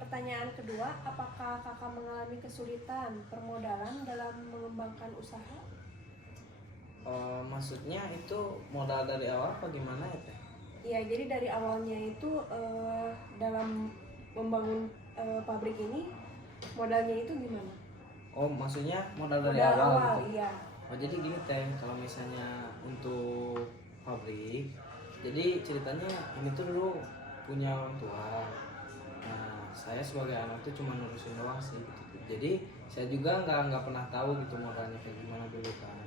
Pertanyaan kedua, apakah kakak mengalami kesulitan permodalan dalam mengembangkan usaha? Maksudnya itu modal dari awal apa gimana ya teh? Ya, jadi dari awalnya itu dalam membangun pabrik ini modalnya itu gimana? Oh, maksudnya modal dari Modal awal awal, gitu. iya. Oh, jadi gini teh, kalau misalnya untuk pabrik, jadi ceritanya ini tuh dulu punya orang tua. Nah, saya sebagai anak tuh cuma nurusin doang sih gitu. Jadi saya juga nggak pernah tahu gitu modalnya kayak gimana dulu kan.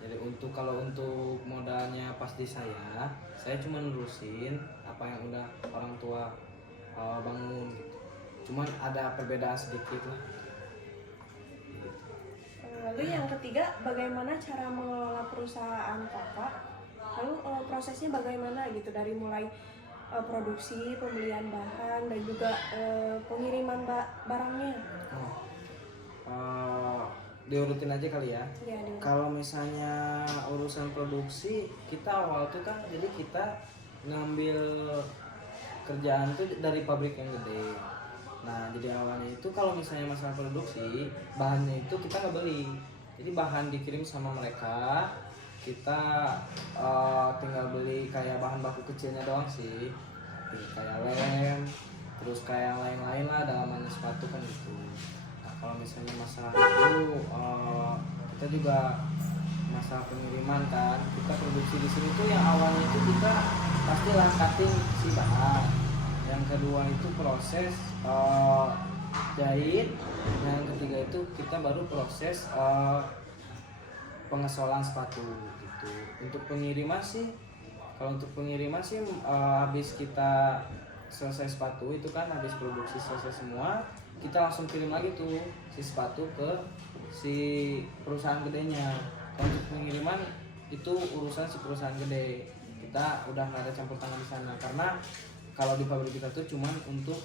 Jadi kalau untuk modalnya pas di saya cuma nurusin apa yang udah orang tua bangun gitu. Cuman ada perbedaan sedikit lah. Lalu yang ketiga, bagaimana cara mengelola perusahaan kakak? Lalu prosesnya bagaimana gitu dari mulai produksi, pembelian bahan dan juga pengiriman barangnya? Oh, diurutin aja kali ya. Ya, Kalau misalnya urusan produksi, kita awal tuh kan jadi kita ngambil kerjaan tuh dari pabrik yang gede. Nah, jadi awalnya itu kalau misalnya masalah produksi, bahannya itu kita nggak beli. Jadi bahan dikirim sama mereka, kita tinggal beli kayak bahan baku kecilnya doang sih. Jadi kayak lem, terus kayak yang lain-lain lah dalamannya sepatu kan gitu. Nah, kalau misalnya masalah itu kita juga masalah pengiriman kan, kita produksi di sini tuh yang awalnya itu kita pastilah cutting si bahan. Yang kedua itu proses jahit. Yang ketiga itu kita baru proses pengesolan sepatu gitu. Untuk pengiriman sih, kalau untuk pengiriman sih habis kita selesai sepatu itu kan habis produksi selesai semua, kita langsung kirim lagi tuh si sepatu ke si perusahaan gedenya. Kalau untuk pengiriman itu urusan si perusahaan gede, kita udah nggak ada campur tangan di sana karena kalau di pabrik kita tuh cuman untuk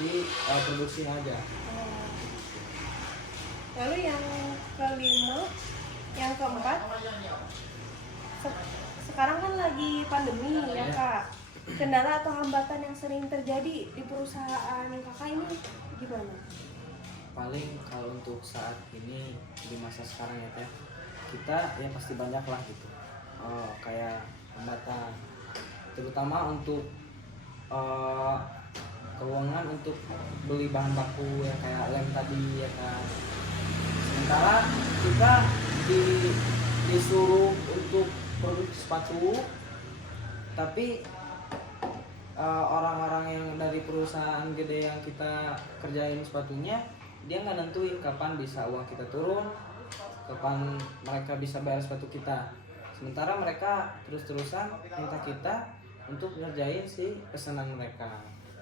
di produksi aja. Lalu yang kelima, yang keempat, sekarang kan lagi pandemi ya kak. Kendala atau hambatan yang sering terjadi di perusahaan kakak ini gimana? Paling kalau untuk saat ini di masa sekarang ya teh, kita ya pasti banyak lah gitu. Kayak hambatan, terutama untuk keuangan untuk beli bahan baku ya kayak lem tadi ya kan. Sementara kita disuruh untuk produksi sepatu, tapi orang-orang yang dari perusahaan gede yang kita kerjain sepatunya, dia nggak nentuin kapan bisa uang kita turun, kapan mereka bisa bayar sepatu kita. Sementara mereka terus-terusan minta kita untuk ngerjain si pesanan mereka.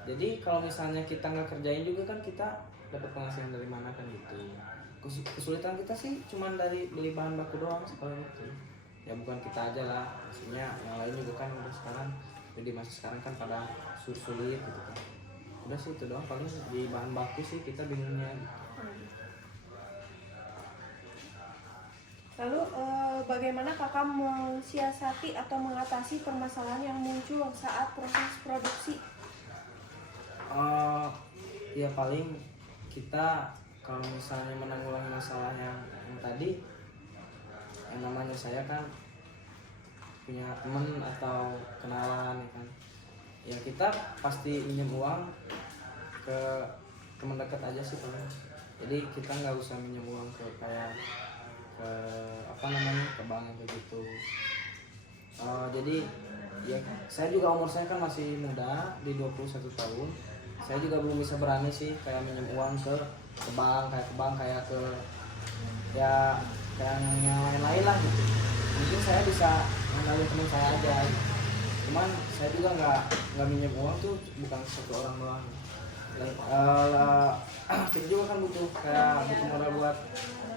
Jadi kalau misalnya kita nggak kerjain juga kan kita dapat penghasilan dari mana kan gitu. Kesulitan kita sih cuman dari beli bahan baku doang sekarang itu. Ya bukan kita aja lah, maksudnya yang lain juga kan udah sekarang, jadi masa sekarang kan pada sulit gitu kan. Udah sih itu doang paling di bahan baku sih kita bingungnya gitu. Lalu bagaimana kakak mensiasati atau mengatasi permasalahan yang muncul saat proses produksi? Ya paling kita kalau misalnya menanggulangi masalah yang tadi, yang namanya saya kan punya teman atau kenalan ya kan, ya kita pasti minjem uang ke teman dekat aja sih paling. Jadi kita nggak usah minjem uang ke kayak ke apa namanya ke bank kayak gitu. Jadi ya saya juga umur saya kan masih muda di 21 tahun, saya juga belum bisa berani sih kayak minjem uang ke bank kayak ke ya kayak yang lain-lain lah gitu. Mungkin saya bisa ngandalin teman saya aja gitu. Cuman saya juga nggak minjem uang tuh bukan satu orang doang. Dan kita juga kan butuh modal buat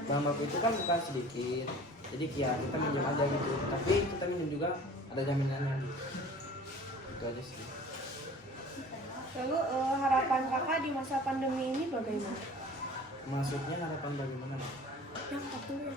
bahan baku itu kan bukan sedikit. Jadi ya kita minjem aja gitu. Tapi kita minjem juga ada jaminannya gitu. Itu aja sih. Lalu harapan kakak di masa pandemi ini bagaimana? Maksudnya harapan bagaimana? Yang satu ya.